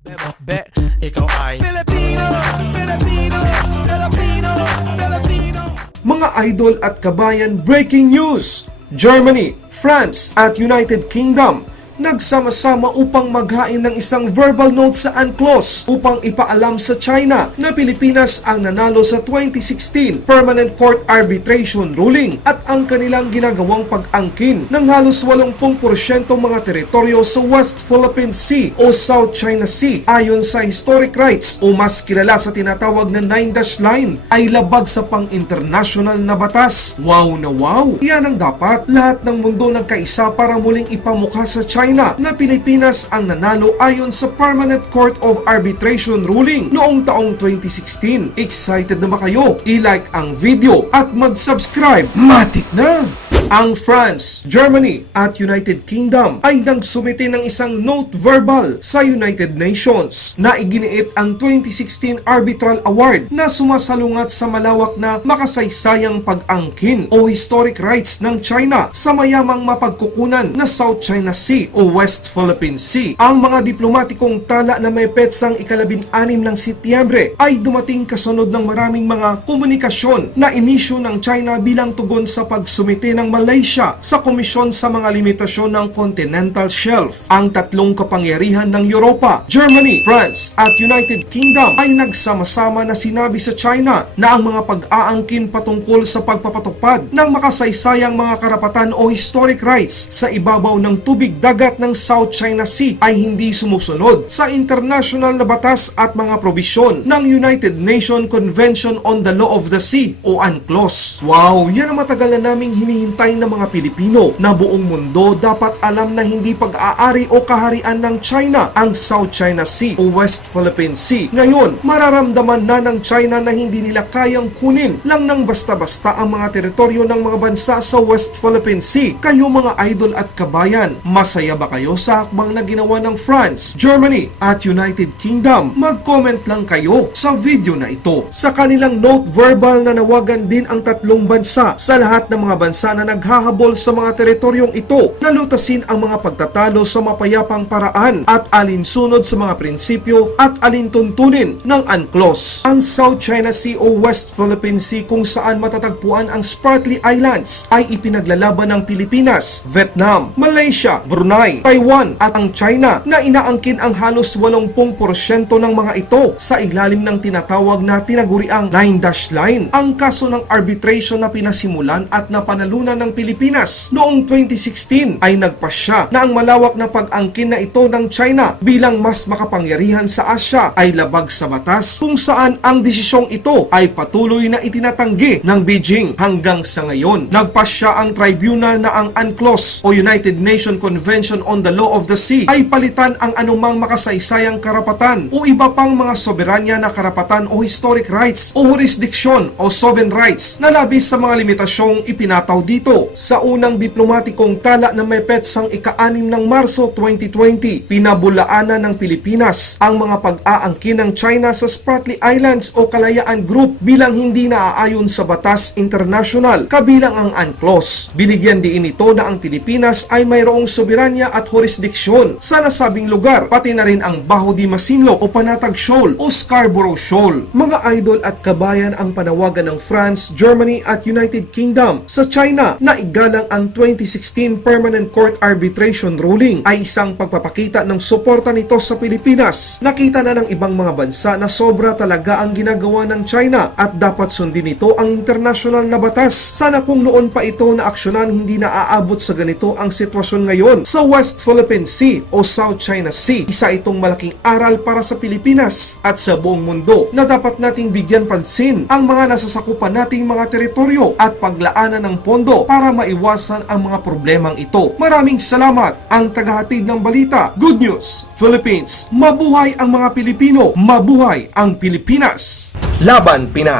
Bet, ikaw ay Filipino, Filipino, Filipino, Filipino. Mga idol at kabayan, breaking news! Germany, France at United Kingdom nagsama-sama upang maghain ng isang verbal note sa UNCLOS upang ipaalam sa China na Pilipinas ang nanalo sa 2016 Permanent Court Arbitration ruling at ang kanilang ginagawang pag-angkin ng halos 80% mga teritoryo sa West Philippine Sea o South China Sea ayon sa historic rights o mas kilala sa tinatawag na 9-dash line ay labag sa pang-international na batas. Wow na wow! Yan ang dapat. Lahat ng mundo nagkaisa para muling ipamukha sa China na Pilipinas ang nanalo ayon sa Permanent Court of Arbitration ruling noong taong 2016. Excited na ba kayo? I-like ang video at mag-subscribe. Matik na! Ang France, Germany at United Kingdom ay nagsumite ng isang note verbal sa United Nations na iginiit ang 2016 Arbitral Award na sumasalungat sa malawak na makasaysayang pag-angkin o historic rights ng China sa mayamang mapagkukunan na South China Sea o West Philippine Sea. Ang mga diplomatikong tala na may petsang ika-16 ng Setyembre ay dumating kasunod ng maraming mga komunikasyon na inisyu ng China bilang tugon sa pagsumite ng Malaysia sa Komisyon sa mga Limitasyon ng Continental Shelf. Ang tatlong kapangyarihan ng Europa, Germany, France at United Kingdom ay nagsama-sama na sinabi sa China na ang mga pag-aangkin patungkol sa pagpapatupad ng makasaysayang mga karapatan o historic rights sa ibabaw ng tubig dagat ng South China Sea ay hindi sumusunod sa international na batas at mga probisyon ng United Nations Convention on the Law of the Sea o UNCLOS. Wow, yan ang matagal na naming hinihintay ng mga Pilipino na buong mundo dapat alam na hindi pag-aari o kaharian ng China ang South China Sea o West Philippine Sea. Ngayon, mararamdaman na ng China na hindi nila kayang kunin lang ng basta-basta ang mga teritoryo ng mga bansa sa West Philippine Sea. Kayo mga idol at kabayan, masaya ba kayo sa hakbang na ginawa ng France, Germany at United Kingdom? Mag-comment lang kayo sa video na ito. Sa kanilang note verbal na nawagan din ang tatlong bansa sa lahat ng mga bansa na naghahabol sa mga teritoryong ito na lutasin ang mga pagtatalo sa mapayapang paraan at alinsunod sa mga prinsipyo at alintuntunin ng UNCLOS. Ang South China Sea o West Philippine Sea kung saan matatagpuan ang Spratly Islands ay ipinaglalaban ng Pilipinas, Vietnam, Malaysia, Brunei, Taiwan at ang China na inaangkin ang halos 80% ng mga ito sa ilalim ng tinatawag na tinaguriang 9-dash line. Ang kaso ng arbitration na pinasimulan at napanalunan ng Pilipinas noong 2016 ay nagpasya na ang malawak na pag-angkin na ito ng China bilang mas makapangyarihan sa Asya ay labag sa batas kung saan ang desisyong ito ay patuloy na itinatanggi ng Beijing hanggang sa ngayon. Nagpasya ang tribunal na ang UNCLOS o United Nations Convention on the Law of the Sea ay palitan ang anumang makasaysayang karapatan o iba pang mga soberanya na karapatan o historic rights o jurisdiction o sovereign rights na labis sa mga limitasyong ipinataw dito. Sa unang diplomatikong tala na may petsang ika-6 ng Marso 2020, pinabulaanan ng Pilipinas ang mga pag-aangkin ng China sa Spratly Islands o Kalayaan Group bilang hindi naaayon sa batas international kabilang ang UNCLOS. Binigyan din ito na ang Pilipinas ay mayroong soberanya at jurisdiksyon sa nasabing lugar, pati na rin ang Bajo de Masinloc o Panatag Shoal o Scarborough Shoal. Mga idol at kabayan, ang panawagan ng France, Germany at United Kingdom sa China na igalang ang 2016 Permanent Court Arbitration ruling ay isang pagpapakita ng suporta nito sa Pilipinas. Nakita na ng ibang mga bansa na sobra talaga ang ginagawa ng China at dapat sundin ito ang international na batas. Sana kung noon pa ito na aksyonan, hindi na aabot sa ganito ang sitwasyon ngayon sa West Philippine Sea o South China Sea. Isa itong malaking aral para sa Pilipinas at sa buong mundo na dapat nating bigyan pansin ang mga nasasakupan nating mga teritoryo at paglaanan ng pondo para maiwasan ang mga problemang ito. Maraming salamat. Ang tagahatid ng balita, Good News Philippines. Mabuhay ang mga Pilipino, mabuhay ang Pilipinas. Laban Pinas.